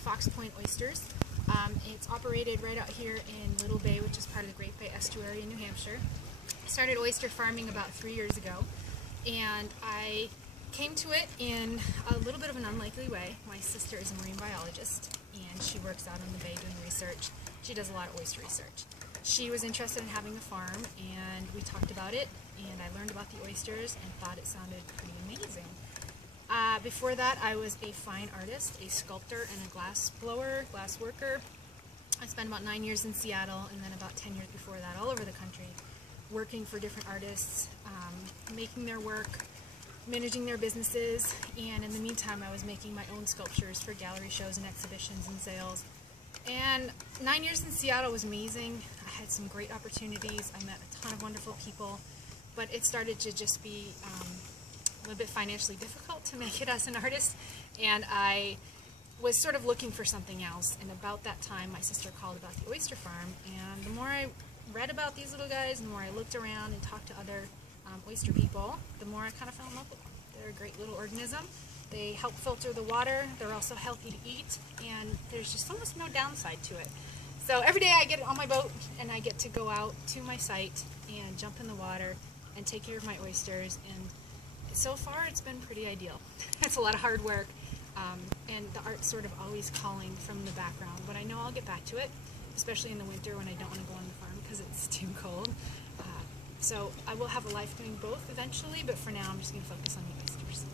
Fox Point Oysters. It's operated right out here in Little Bay, which is part of the Great Bay Estuary in New Hampshire. I started oyster farming about 3 years ago, and I came to it in a little bit of an unlikely way. My sister is a marine biologist, and she works out on the bay doing research. She does a lot of oyster research. She was interested in having a farm, and we talked about it, and I learned about the oysters and thought it sounded pretty amazing. Before that, I was a fine artist, a sculptor, and a glass blower, glass worker. I spent about 9 years in Seattle, and then about 10 years before that all over the country, working for different artists, making their work, managing their businesses, and in the meantime I was making my own sculptures for gallery shows and exhibitions and sales. And 9 years in Seattle was amazing. I had some great opportunities. I met a ton of wonderful people, but it started to just be a little bit financially difficult to make it as an artist, and I was sort of looking for something else. And about that time my sister called about the oyster farm, and the more I read about these little guys and the more I looked around and talked to other oyster people, the more I kind of fell in love with them. They're a great little organism. They help filter the water. They're also healthy to eat, and there's just almost no downside to it. So every day I get on my boat and I get to go out to my site and jump in the water and take care of my oysters, and so far it's been pretty ideal. It's a lot of hard work, and the art's sort of always calling from the background, but I know I'll get back to it, especially in the winter when I don't want to go on the farm because it's too cold. So I will have a life doing both eventually, but for now I'm just going to focus on the oysters.